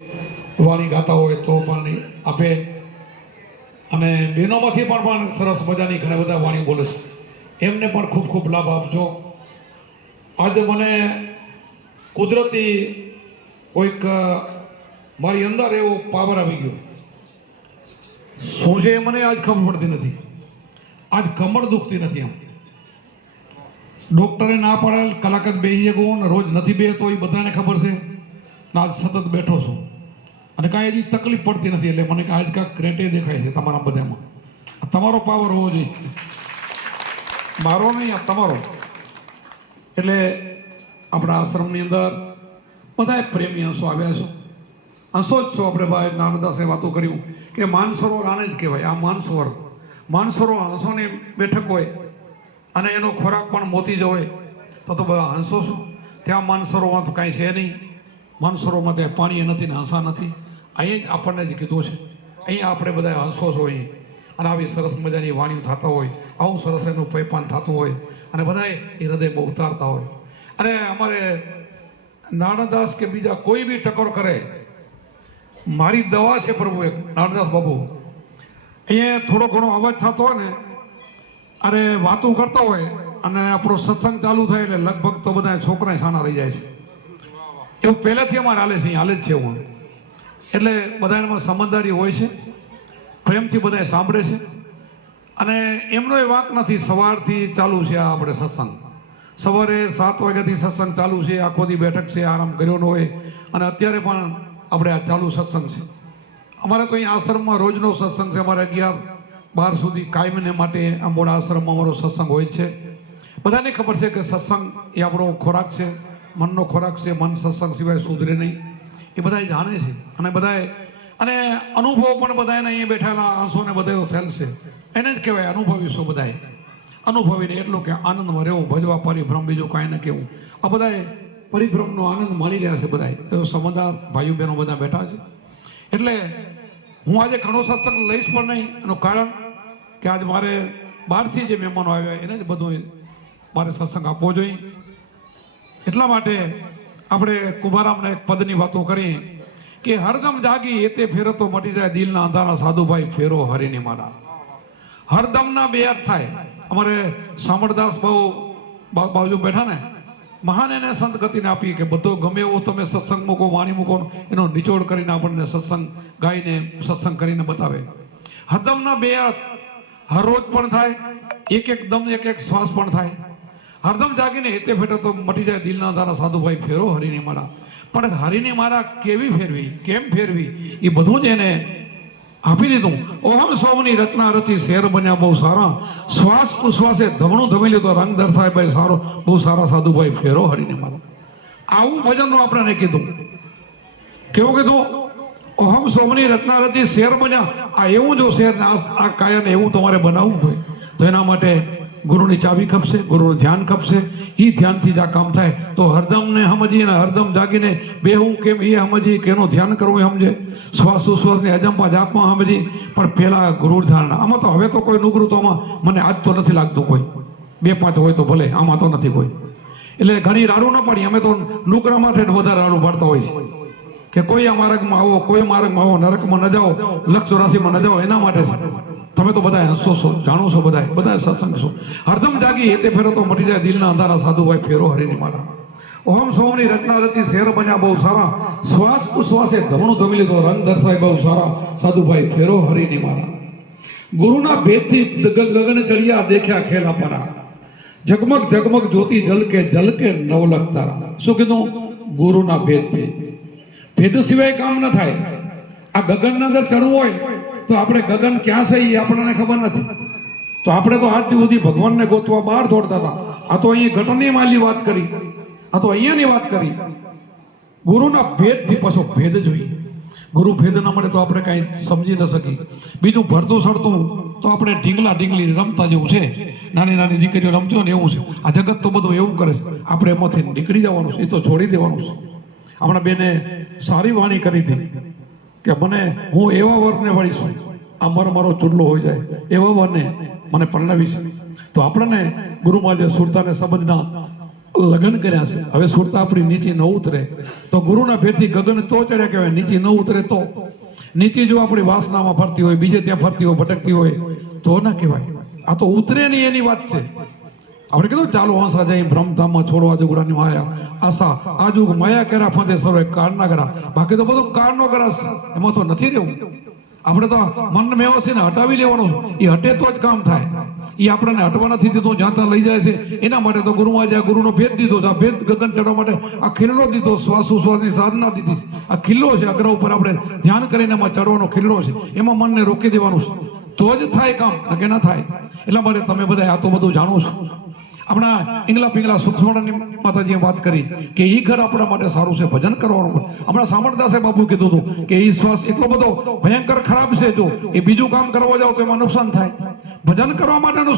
વાણી ગાતા હોય તો પણ આપે, અને બહેનોમાંથી પણ સરસ મજાની ઘણા બધા વાણી બોલે છે, એમને પણ ખૂબ ખૂબ લાભ આપજો. આજે મને કુદરતી કોઈક મારી અંદર એવો પાવર આવી ગયો, શું છે મને આજ ખબર પડતી નથી. આજ કમર દુખતી નથી. આમ ડોક્ટરે ના પાડેલ કલાક જ બેસી શકો ને રોજ નથી બેસતો એ બધાને ખબર છે ને આજ સતત બેઠો છું અને કાંઈ હજી તકલીફ પડતી નથી. એટલે મને આજ કાંઈક ક્રેટે દેખાય છે તમારા બધામાં. તમારો પાવર હોવો જોઈએ, મારો નહીં, આ તમારો. એટલે આપણા આશ્રમની અંદર બધા પ્રેમી હંસો આવ્યા છો, હંસો જ છો. આપણે ભાઈ નાનદાસે વાતો કર્યું કે માનસરોવર આને જ કહેવાય. આ માનસરોવર હંસોની બેઠક હોય અને એનો ખોરાક પણ મોતી જ હોય તો બધા હંસો શું? ત્યાં માનસરોવરમાં તો કાંઈ છે નહીં. માનસરોવરમાં ત્યાં પાણી નથી ને હંસા નથી. અહીં જ આપણને જ કીધું છે, અહીંયા આપણે બધા હંસો છો અહીં. અને આવી સરસ મજાની વાણીઓ થતા હોય, આવું સરસ એનું પૈપાન થતું હોય અને બધા એ હૃદયમાં ઉતારતા હોય. અને અમારે નાનદાસ કે બીજા કોઈ બી ટકોર કરે, મારી દવા છે પ્રભુ એક નાનદાસ બાબુ. અહીંયા થોડો ઘણો અવાજ થતો હોય ને અરે વાતો કરતા હોય અને આપણો સત્સંગ ચાલુ થાય એટલે લગભગ તો બધા છોકરા સાના રહી જાય છે. એવું પહેલેથી અમારે હાલે છે, હાલે જ છે એવું. એટલે બધા એમાં સમજદારી હોય છે, પ્રેમથી બધા સાંભળે છે. અને એમનો એ વાંક નથી. સવારથી ચાલુ છે આ આપણે સત્સંગ, સવારે 7 વાગ્યાથી સત્સંગ ચાલુ છે. આખો દી બેઠક છે, આરામ કર્યો ન હોય. અને અત્યારે પણ આપણે આ ચાલુ સત્સંગ છે. અમારે તો અહીં આશ્રમમાં રોજનો સત્સંગ છે. અમારે 11-12 સુધી કાયમને માટે આ મોડા આશ્રમમાં અમારો સત્સંગ હોય છે. બધાને ખબર છે કે સત્સંગ એ આપણો ખોરાક છે, મનનો ખોરાક છે. મન સત્સંગ સિવાય સુધરે નહીં, એ બધા જાણે છે. અને બધાએ અને અનુભવ પણ બધાને અહીંયા બેઠેલા આંસુને બધા થયેલ છે. એને જ કહેવાય અનુભવીશું. બધાએ અનુભવીને એટલું કે આનંદમાં રહેવું, ભજવા પરિભ્રમ, બીજું કાંઈ ન કહેવું. આ બધાએ પરિભ્રમનો આનંદ માણી રહ્યા છે. બધા તો સમજદાર ભાઈઓ બહેનો બધા બેઠા છે. એટલે હું આજે ઘણો સત્સંગ લઈશ પણ નહીં. એનું કારણ કે આજે મારે બહારથી જે મહેમાનો આવ્યા એને જ બધું મારે સત્સંગ આપવો જોઈએ. એટલા માટે આપણે કુંભારામને એક પદની વાતો કરી કે હરદમ જાગી એતે ફેરો તો મટી જાય દિલના અંધારા સાધુભાઈ ફેરો હરીની મારા. હરદમના બે અર્થ થાય. અમારે સામળદાસ બાજુ બેઠા ને મહાન એને સંત ગતિને આપી કે બધો ગમે એવો તમે સત્સંગ મૂકો, વાણી મૂકો, એનો નિચોડ કરીને આપણને સત્સંગ ગાઈને સત્સંગ કરીને બતાવે. હરદમના બે અર્થ હર રોજ પણ થાય, એક એક દમ એક એક શ્વાસ પણ થાય. હરદમ જાગીને હેતે ફેટો તો મટી જાય દિલના ધારા સાધુભાઈ ફેરો હરીની મારા. પણ હરીની મારા કેવી ફેરવી, કેમ ફેરવી, એ બધું જ એને આપી દીધું. ઓહમ સૌની રચના રચી શેર બન્યા બહુ સારા, શ્વાસ ઉશ્વાસે ધમણું ધમેલ્યું તો રંગ દર્શાય ભાઈ સારો, બહુ સારા સાધુભાઈ ફેરો હરીને મારા. આવું ભજનનું આપણે કીધું. કેવું કીધું? ઓહમ સૌની રચના રચી શેર બન્યા. આ એવું જો શેર આ કાયાને એવું તમારે બનાવવું હોય તો એના માટે ગુરુની ચાવી ખપશે, ગુરુનું ધ્યાન ખપશે. એ ધ્યાનથી જ આ કામ થાય. તો હરદમને સમજીને હરદમ જાગીને બેહું કેમ એ સમજી, કેનું ધ્યાન કરવું એ સમજે, શ્વાસ ઉશ્વાસની અજંપા જાપમાં સમજી. પણ પેલા ગુરુ ધ્યાન. આમાં તો હવે તો કોઈ નુગરું તો આમાં મને આજ તો નથી લાગતું કોઈ. 2-5 હોય તો ભલે, આમાં તો નથી કોઈ. એટલે ઘણી રાડું ન પડી. અમે તો નુકરા માટે જ વધારે રાડું પાડતા હોય છે કે કોઈ આ માર્ગમાં આવો, કોઈ માર્ગમાં આવો, નરકમાં ન જાઓ, લક્ષ ચોરાસીમાં ન જાઓ. એના માટે છે. તમે તો બધા હસો છો, જાણો છો, બધા સત્સંગ છો. હરદમ જાગી એતે ફેરો તો મટી જાય દિલના અંધારા સાધુભાઈ ફેરો હરીની મારા. ઓહમ સૌની રચના રચી શેર બન્યા બહુ સારા, શ્વાસ ઉશ્વાસે ધમણું ધમેલી તો રંગ દર્શાય બહુ સારા, સાધુભાઈ ફેરો હરીની મારા. ગુરુના ભેદથી ગગન ચડિયા દેખ્યા ખેલા પરા, ઝગમગ ઝગમગ જ્યોતિ જલકે નવલખ તારા. શું કીધું? ગુરુના ભેદથી. ભેદ સિવાય કામ ન થાય. આ ગગનના અંદર ચડવું હોય તો આપણે ગગન ક્યાં છે એ આપણને ખબર નથી. તો આપણે તો આજ સુધી ભગવાનને ગોતવા બહાર દોડતા હતા. આ તો અહીં ઘટની માલી વાત કરી, આ તો અહીંયાની વાત કરી. ગુરુના ભેદથી પાછો ભેદ જોઈએ. ગુરુ ભેદ ન મળે તો આપણે કાંઈ સમજી ન શકી. બીજું ભરતું સડતું તો આપણે ઢીંગલી રમતા જેવું છે. નાની દીકરીઓ રમજો ને એવું છે. આ જગત તો બધું એવું કરે છે. આપણે એમાંથી નીકળી જવાનું છે, એ તો છોડી દેવાનું છે. હમણાં બેને સારી વાણી કરી હતી કે હું એવા વરને વળીશું, આ મારો ચૂડલો હોય જાય એવા વરને મને પરણાવીશ. તો આપણને ગુરુમાં જે સુરતાને સમજના લગ્ન કર્યા છે, હવે સુરતા આપણી નીચે ન ઉતરે તો ગુરુના ભેથી ગગન તો ચડ્યા કહેવાય, નીચે ન ઉતરે તો નીચે જો આપણી વાસનામાં ફરતી હોય, બીજે ત્યાં ફરતી હોય, ભટકતી હોય તો ના કહેવાય. આ તો ઉતરે નહીં એની વાત છે. આપણે કીધું ચાલો આશા જઈ બ્રહ્મધામમાં છોડવા જોગડાની માયા આશા આજુ માયા કેરા ફંદે સર્વે કાર ના કરા. બાકી તો બધું કાર નો કરાશ, એમાં તો નથી રહેવું. આપણે તો મન મેવસીને હટાવી લેવાનું, એ હટે તો જ કામ થાય. એ આપણને હટવા નથી દીધું, જ્યાં લઈ જાય છે એના માટે તો ગુરુમાં જ્યાં ગુરુનો ભેદ દીધો છે. આ ભેદ ગગન ચડવા માટે આ ખીલ્લો દીધો, શ્વાસોશ્વાસની સાધના દીધી. આ ખીલ્લો છે, અગ્ર ઉપર આપણે ધ્યાન કરીને એમાં ચડવાનો ખીલ્લો છે, એમાં મનને રોકી દેવાનું છે, તો જ થાય કામ, કે ના થાય. એટલા માટે તમે બધા આ તો બધું જાણો છો. આપણા ઈંગલા પિંગલા સૂક્ષ્મની માતાજીએ વાત કરી કે ઈ ઘર આપણા માટે સારું છે, ભજન કરવાનું. હમણાં સામળદાસે બાપુ કીધું હતું કે ઈ શ્વાસ એટલો બધો ભયંકર ખરાબ છે, જો એ બીજું કામ કરવા જાવ તો એમાં નુકસાન થાય. ભજન કરવા માટેનું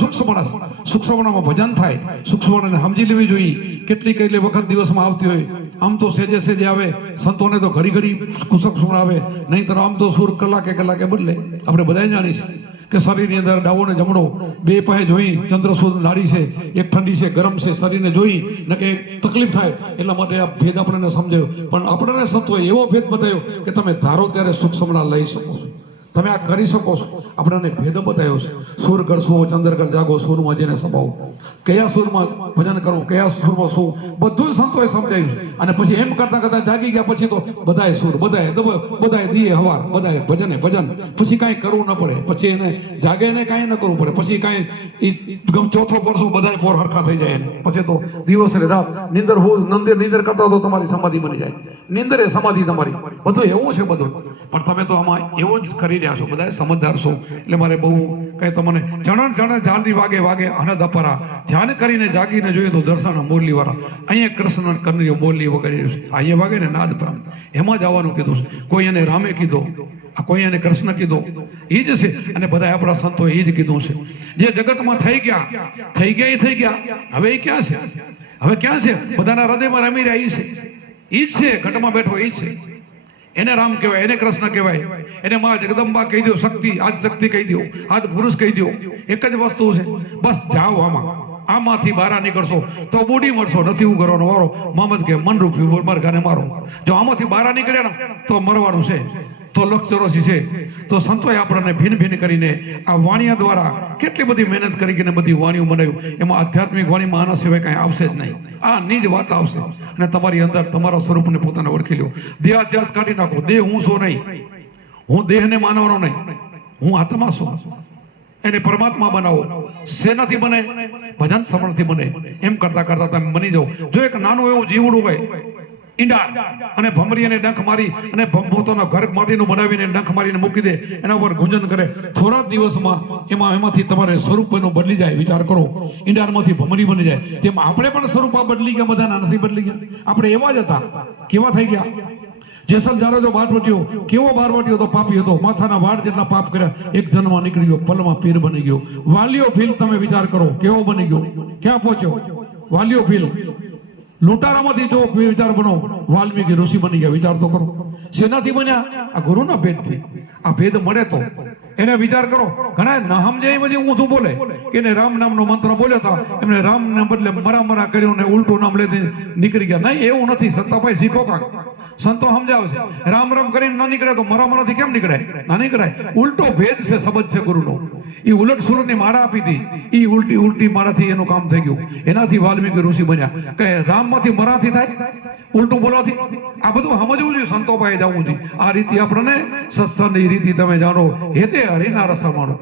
સૂક્ષ્મણામાં ભજન થાય. સૂક્ષ્મણાને સમજી લેવી જોઈએ. કેટલી વખત દિવસમાં આવતી હોય. આમ તો સેજે સેજે આવે, સંતોને તો ઘડી ઘડી સૂક્ષ્મ આવે, નહીં તો આમ તો સુર કલાકે કલાકે બદલે. આપણે બધા જાણીએ છીએ કે શરીરની અંદર ડાવો ને જમણો બે પાસે જોઈ, ચંદ્રસૂદ નાડી છે, એક ઠંડી છે, ગરમ છે, શરીરને જોઈ ને કે તકલીફ થાય. એટલા માટે આ ભેદ આપણને સમજાયો. પણ આપણને સંતોએ એવો ભેદ બતાવ્યો કે તમે ધારો ત્યારે સૂક્ષ્મણા લઈ શકો છો, તમે આ કરી શકો છો. આપણને ભેદ બતાવ્યો છે. સુર કરશો, ચંદ્રકર જાગો, સુરમાં જેને સમાવો, કયા સુરમાં ભજન કરવું, કયા સુરમાં શું, બધું સંતોએ સમજાવ્યું. અને પછી એમ કરતા કરતા જાગી ગયા પછી તો બધાય સુર, બધાય દીએ હવાર, બધાય ભજને ભજન. પછી કાંઈ કરવું ન પડે, પછી એને જાગે ને કાંઈ ન કરવું પડે. પછી કાંઈ ચોથો પડશો બધાય પોર હરખા થઈ જાય. પછી તો દિવસ ને રાત નીંદર કરતા તો તમારી સમાધિ બની જાય. નીંદર એ સમાધિ તમારી. બધું એવું છે બધું. પણ તમે તો આમાં એવું જ કરી રહ્યા છો, બધા સમજદાર છો. એટલે મારે બહુ કઈ તમને ચણણ ઝાલની વાગે વાગે અનદ અપરા, ધ્યાન કરીને જાગીને જોઈએ તો દર્શન મોરલી વાળા. અહીંયા કૃષ્ણ કર્ણિયો મોરલી વગેરે અહીંયા વાગે ને નાદ પ્રામ, એમાં જ આવવાનું કીધું છે. કોઈ એને રામે કીધો, કોઈ એને કૃષ્ણ કીધો, એ જ છે. અને બધા આપણા સંતો એ જ કીધું છે. જે જગતમાં થઈ ગયા એ થઈ ગયા. હવે એ ક્યાં છે? હવે ક્યાં છે? બધાના હૃદયમાં રમી રહ્યા એ જ છે. ઘટમાં બેઠો એ જ છે. એને રામ કહેવાય, એને કૃષ્ણ કહેવાય, એને માં જગદંબા કહી દો, શક્તિ આજ શક્તિ કહી દો, આજ પુરુષ કહી દો. એક જ વસ્તુ છે, બસ જાઓ આમાંથી બહાર નીકળશો તો બુડી મળશો. નથી ઉગરવાનો વારો. મોહમ્મદ કે મનરૂપી મરઘાને મારો. જો આમાંથી બહાર નીકળ્યા ને તો મરવાનું છે, તો લક્ષ છે. તો સંતોએ આપણને ભિન્ન ભિન્ન કરીને આ વાણિયા દ્વારા કેટલી બધી મહેનત કરીને બધી વાણીઓ બનાવ્યું. એમાં આધ્યાત્મિક વાણીમાં આના સિવાય કાંઈ આવશે જ નહીં. આ નિજ વાત આવશે. અને તમારી અંદર તમારા સ્વરૂપને પોતાને ઓળખી લો. દેહાધ્યાસ કાઢી નાખો. દેહ હું શું નહીં, હું દેહને માનવાનો નહીં, હું આત્મા છું. એને પરમાત્મા બનાવો. શેનાથી બને? ભજન શ્રવણથી બને. એમ કરતા કરતા તમે બની જાઓ. જો એક નાનું એવું જીવડું હોય, ઈંડા અને ભમરી અને ડંખ મારી અને પોતાનો ઘર માટીનું બનાવીને ડંખ મારીને મૂકી દે, એના ઉપર ગુંજન કરે, થોડા દિવસમાં એમાંથી તમારે સ્વરૂપ એનું બદલી જાય. વિચાર કરો, ઈંડામાંથી ભમરી બની જાય. તેમ આપણે પણ સ્વરૂપ બદલી ગયા, બધાના નથી બદલી ગયા. આપણે એવા જ હતા. કેવા થઈ ગયા? જેસલ જારજો બારવટીયો, કેવો બારવટીયો તો પાપી હતો. માથાના વાળ જેટલા પાપ કર્યા. એક જન્મ નીકળી ગયો, પલમાં પીર બની ગયો. વાલિયો ભીલ તમે વિચાર કરો, કેવો બની ગયો, ક્યાં પહોંચ્યો વાલિયો ભીલ. લૂંટારામાંથી જો વિચાર બનો, વાલ્મીકી ઋષિ બની ગયા. વિચાર તો કરો. શેનાથી બન્યા? આ ગુરુના ભેદથી. આ ભેદ મળે તો એને વિચાર કરો. ઘણા ના સમજે પછી ઊંધું બોલે કે એને રામ નામનો મંત્ર બોલ્યો હતા, એમને રામ ના બદલે મરા કર્યું ને ઉલટું નામ લેતી નીકળી ગયા. નહીં, એવું નથી. સત્તાભાઈ શીખો કાંક. સંતો સમજાવશે. રામ રામ કરીને ના નીકળે તો મરાથી કેમ નીકળે? ના નીકળાય. ઉલટો ભેદ છે, શબ્દ છે ગુરુનો. એ ઉલટ સુરતની માળા આપી હતી, એ ઉલટી માળાથી એનું કામ થઈ ગયું. એનાથી વાલ્મીકી ઋષિ બન્યા. કે રામમાંથી મરાથી થાય, ઉલટું બોલવાથી? આ બધું સમજવું જોઈએ, સંતો પાસે જવું જોઈએ. આ રીતિ આપણને સત્સંગની રીતિ તમે જાણો, હેતે હરિના રસ માણો.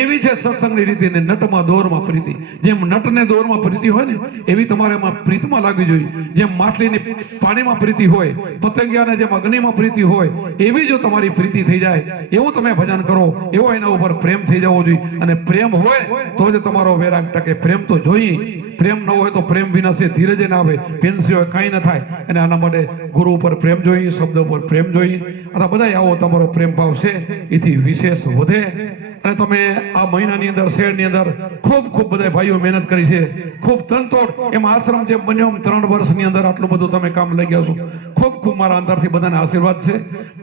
એવી છે સત્સંગની રીતિ ને નટમાં દોરમાં પ્રીતિ. જેમ નટને દોરમાં પ્રીતિ હોય ને, એવી તમારે એમાં પ્રીતમાં લાગવી જોઈએ. જેમ માછલીની પાણીમાં પ્રીતિ હોય, પતંગિયાને જેમ અગ્નિમાં પ્રીતિ હોય, એવી જો તમારી પ્રીતિ થઈ જાય, એવું તમે ભજન કરો, એવો એના ઉપર પ્રેમ થઈ જવો જોઈએ. અને પ્રેમ હોય તો જ તમારો વૈરાગ ટકે. પ્રેમ તો જોઈએ. પ્રેમ ન હોય તો પ્રેમ વિના છે ધીરજ ના આવે. પ્રેમ સિવાય કાંઈ ન થાય. અને આના માટે ગુરુ ઉપર પ્રેમ જોઈએ, શબ્દ ઉપર પ્રેમ જોઈએ. અને બધા આવો તમારો પ્રેમ ભાવ છે એથી વિશેષ વધે. અને તમે આ મહિનાની અંદર શહેરની અંદર ખૂબ બધા ભાઈઓ મહેનત કરી છે, ખૂબ તનતોડ. એમાં આશ્રમ જે બન્યો 3 વર્ષની અંદર આટલું બધું તમે કામ લઈ ગયા છો. ખૂબ મારા અંદરથી બધાને આશીર્વાદ છે.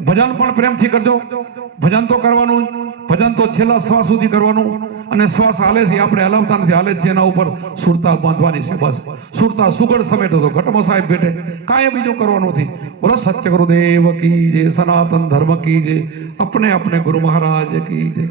ભજન પણ પ્રેમથી કરજો. ભજન તો કરવાનું, ભજન તો છેલ્લા શ્વાસ સુધી કરવાનું. અને શ્વાસ હાલે છે આપણે હલાવતા નથી, હાલે છે એના ઉપર સુરતા બાંધવાની છે. બસ સુરતા સુગડ સમેટો તો ઘટમાં સાહેબ બેઠે, કાંઈ બીજું કરવાનું નથી. બોલો સત્ય ગુરુદેવ કી જય, સનાતન ધર્મ કી જય, अपने अपने गुरु महाराज की जय.